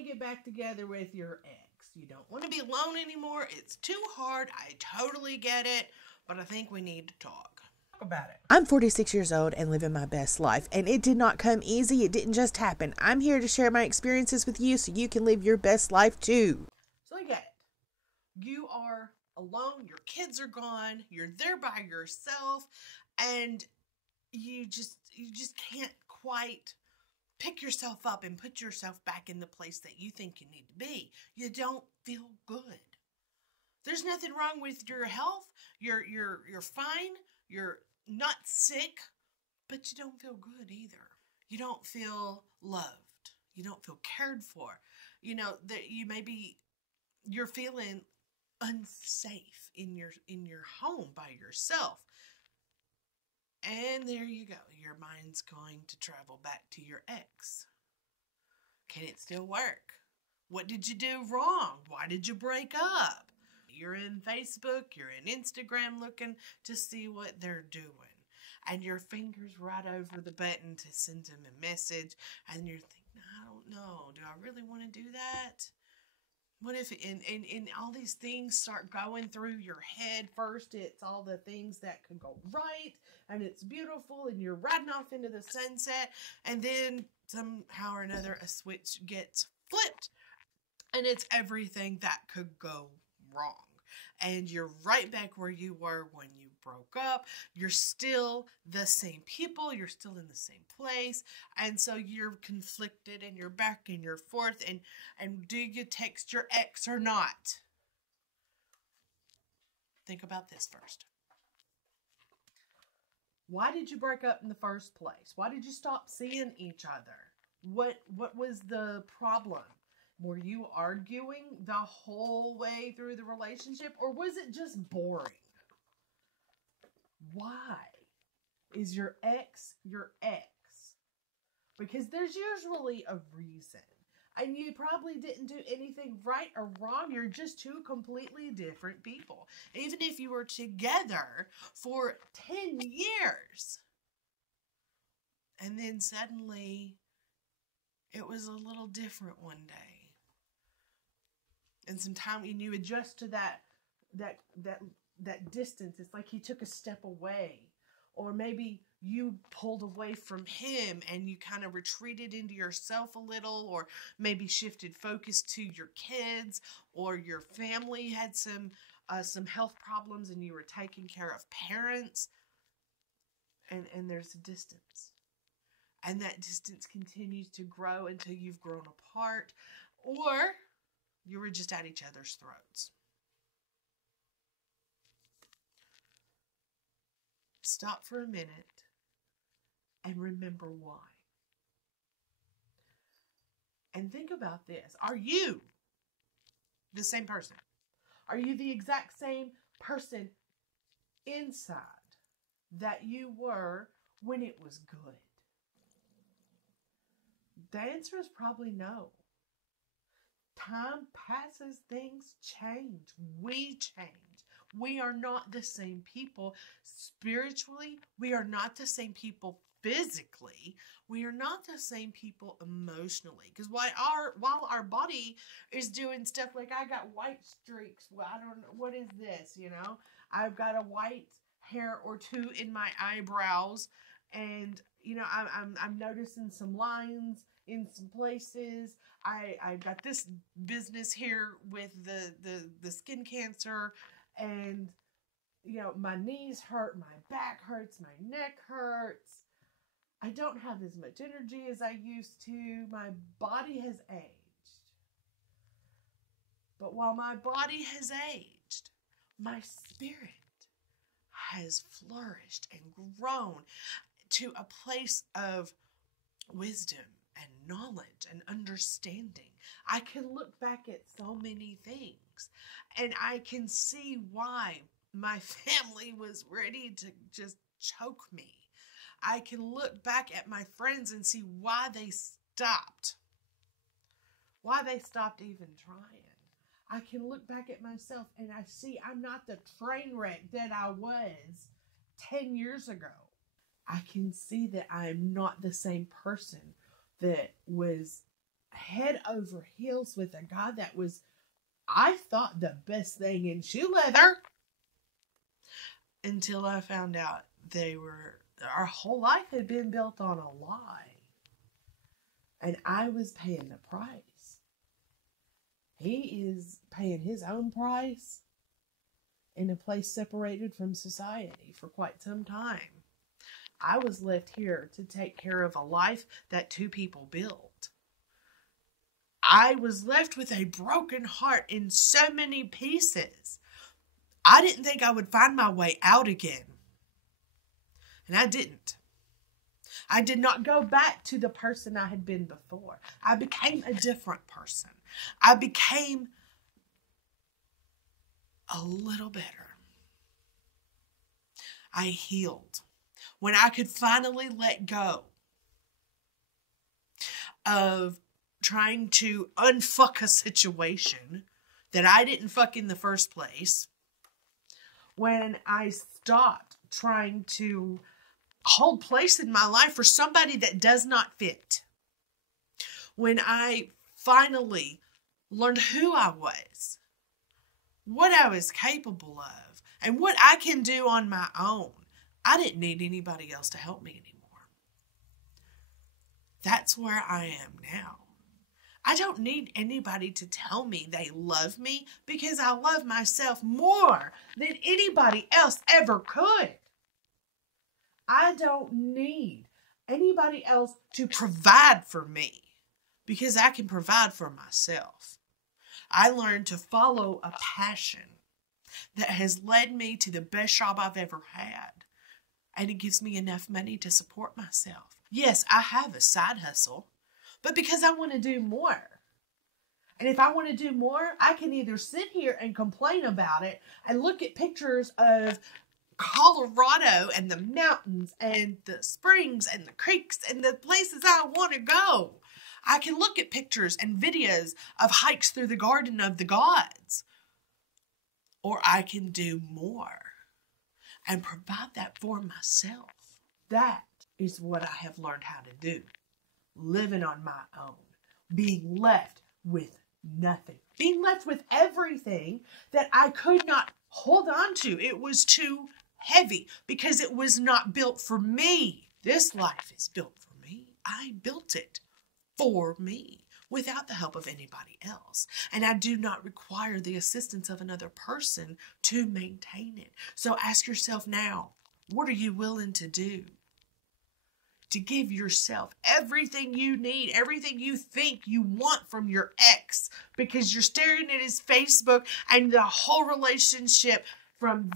to get back together with your ex. You don't want to be alone anymore. It's too hard. I totally get it, but I think we need to talk about it. I'm 46 years old and living my best life, and it did not come easy. It didn't just happen. I'm here to share my experiences with you so you can live your best life too. So I get it. You are alone. Your kids are gone. You're there by yourself, and you just can't quite pick yourself up and put yourself back in the place that you think you need to be. You don't feel good. There's nothing wrong with your health. You're fine. You're not sick, but you don't feel good either. You don't feel loved. You don't feel cared for. You know that you're feeling unsafe in your home by yourself. And there you go. Your mind's going to travel back to your ex. Can it still work? What did you do wrong? Why did you break up? You're in Facebook, you're in Instagram looking to see what they're doing. And your finger's right over the button to send them a message. And you're thinking, I don't know. Do I really want to do that? What if, and all these things start going through your head. First, it's all the things that could go right, and it's beautiful, and you're riding off into the sunset, and then somehow or another, a switch gets flipped, and it's everything that could go wrong. And you're right back where you were when you broke up. You're still the same people. You're still in the same place. And so you're conflicted and you're back and you're forth. And do you text your ex or not? Think about this first. Why did you break up in the first place? Why did you stop seeing each other? What was the problem? Were you arguing the whole way through the relationship, or was it just boring? Why is your ex your ex? Because there's usually a reason. And you probably didn't do anything right or wrong. You're just two completely different people. Even if you were together for 10 years. And then suddenly, it was a little different one day. And sometime when you adjust to that distance, it's like he took a step away. Or maybe you pulled away from him and you kind of retreated into yourself a little, or maybe shifted focus to your kids, or your family had some health problems and you were taking care of parents. And there's a distance. And that distance continues to grow until you've grown apart, or you were just at each other's throats. Stop for a minute and remember why. And think about this. Are you the same person? Are you the exact same person inside that you were when it was good? The answer is probably no. Time passes, things change. We change. We are not the same people spiritually. We are not the same people physically. We are not the same people emotionally. Because while our body is doing stuff like, I got white streaks. Well, I don't know. What is this? You know, I've got a white hair or two in my eyebrows. And, you know, I'm noticing some lines in some places. I got this business here with the skin cancer, and you know, my knees hurt, my back hurts, my neck hurts. I don't have as much energy as I used to. My body has aged. But while my body has aged, my spirit has flourished and grown to a place of wisdom and knowledge and understanding. I can look back at so many things, and I can see why my family was ready to just choke me. I can look back at my friends and see why they stopped even trying. I can look back at myself and I see I'm not the train wreck that I was 10 years ago. I can see that I'm not the same person that was head over heels with a guy that was, I thought, the best thing in shoe leather. Until I found out our whole life had been built on a lie. And I was paying the price. He is paying his own price in a place separated from society for quite some time. I was left here to take care of a life that two people built. I was left with a broken heart in so many pieces. I didn't think I would find my way out again. And I didn't. I did not go back to the person I had been before. I became a different person. I became a little better. I healed. When I could finally let go of trying to unfuck a situation that I didn't fuck in the first place, when I stopped trying to hold place in my life for somebody that does not fit, when I finally learned who I was, what I was capable of, and what I can do on my own, I didn't need anybody else to help me anymore. That's where I am now. I don't need anybody to tell me they love me because I love myself more than anybody else ever could. I don't need anybody else to provide for me because I can provide for myself. I learned to follow a passion that has led me to the best job I've ever had. And it gives me enough money to support myself. Yes, I have a side hustle, but because I want to do more. And if I want to do more, I can either sit here and complain about it and look at pictures of Colorado and the mountains and the springs and the creeks and the places I want to go. I can look at pictures and videos of hikes through the garden of the gods. Or I can do more and provide that for myself. That is what I have learned how to do. Living on my own. Being left with nothing. Being left with everything that I could not hold on to. It was too heavy because it was not built for me. This life is built for me. I built it for me without the help of anybody else. And I do not require the assistance of another person to maintain it. So ask yourself now, what are you willing to do to give yourself everything you need, everything you think you want from your ex, because you're staring at his Facebook and the whole relationship from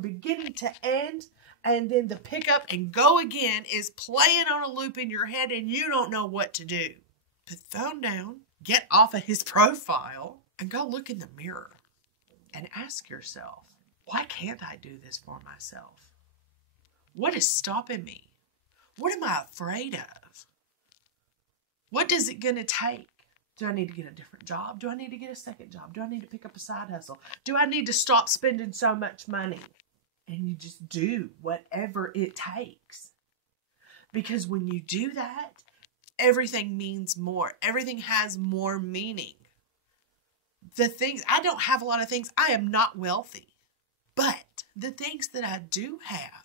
beginning to end, and then the pick up and go again is playing on a loop in your head and you don't know what to do. Put the phone down, get off of his profile, and go look in the mirror and ask yourself, why can't I do this for myself? What is stopping me? What am I afraid of? What is it going to take? Do I need to get a different job? Do I need to get a second job? Do I need to pick up a side hustle? Do I need to stop spending so much money? And you just do whatever it takes. Because when you do that, everything means more. Everything has more meaning. I don't have a lot of things. I am not wealthy. But the things that I do have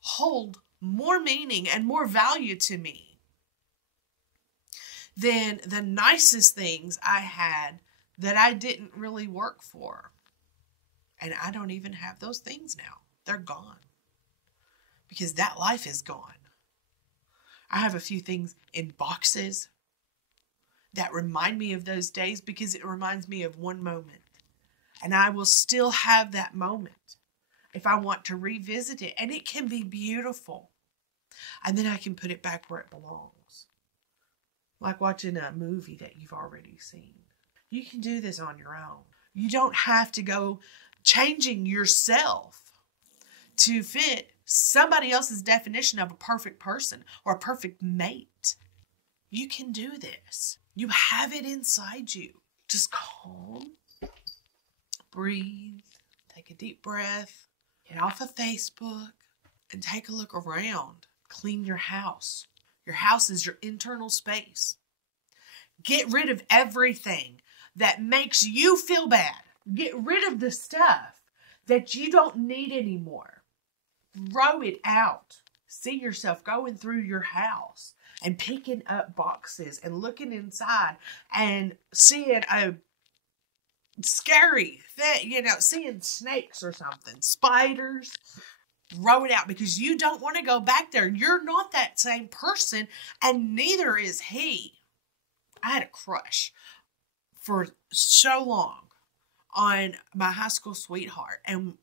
hold more meaning and more value to me than the nicest things I had that I didn't really work for. And I don't even have those things now. They're gone. Because that life is gone. I have a few things in boxes that remind me of those days because it reminds me of one moment. And I will still have that moment if I want to revisit it. And it can be beautiful. And then I can put it back where it belongs. Like watching a movie that you've already seen. You can do this on your own. You don't have to go changing yourself to fit somebody else's definition of a perfect person or a perfect mate. You can do this. You have it inside you. Just calm, breathe, take a deep breath, get off of Facebook, and take a look around. Clean your house. Your house is your internal space. Get rid of everything that makes you feel bad. Get rid of the stuff that you don't need anymore. Throw it out. See yourself going through your house and picking up boxes and looking inside and seeing a scary thing, seeing snakes or something, spiders. Throw it out because you don't want to go back there. You're not that same person, and neither is he. I had a crush for so long on my high school sweetheart, and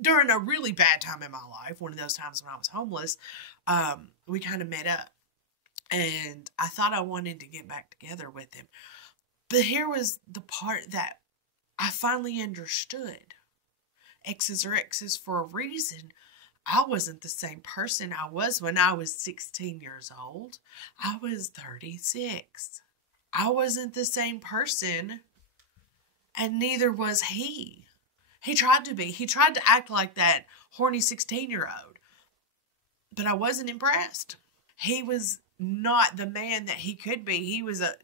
during a really bad time in my life, one of those times when I was homeless, we kind of met up, and I thought I wanted to get back together with him. But here was the part that I finally understood. Exes are exes for a reason. I wasn't the same person I was when I was 16 years old. I was 36. I wasn't the same person, and neither was he. He tried to be. He tried to act like that horny 16-year-old, but I wasn't impressed. He was not the man that he could be. He was a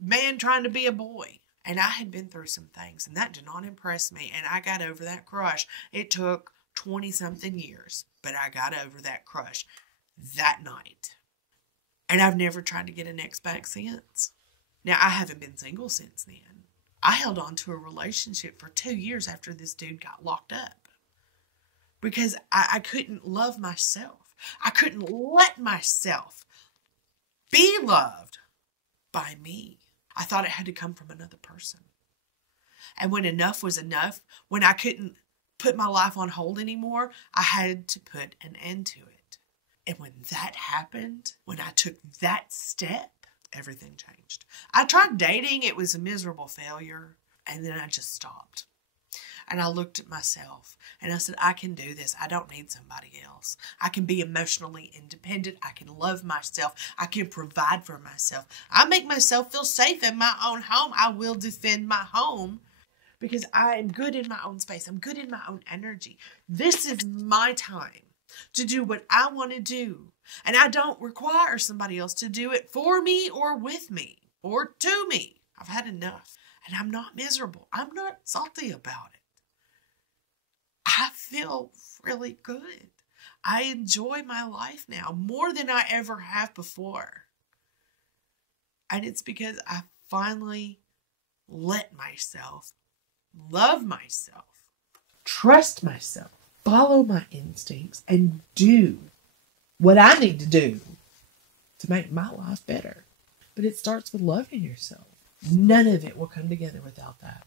man trying to be a boy. And I had been through some things, and that did not impress me. And I got over that crush. It took 20-something years, but I got over that crush that night. And I've never tried to get an ex back since. Now, I haven't been single since then. I held on to a relationship for 2 years after this dude got locked up. Because I couldn't love myself. I couldn't let myself be loved by me. I thought it had to come from another person. And when enough was enough, when I couldn't put my life on hold anymore, I had to put an end to it. And when that happened, when I took that step, everything changed. I tried dating. It was a miserable failure. And then I just stopped. And I looked at myself and I said, I can do this. I don't need somebody else. I can be emotionally independent. I can love myself. I can provide for myself. I make myself feel safe in my own home. I will defend my home because I am good in my own space. I'm good in my own energy. This is my time to do what I want to do. And I don't require somebody else to do it for me or with me or to me. I've had enough. And I'm not miserable. I'm not salty about it. I feel really good. I enjoy my life now more than I ever have before. And it's because I finally let myself love myself, trust myself, follow my instincts, and do what I need to do to make my life better. But it starts with loving yourself. None of it will come together without that.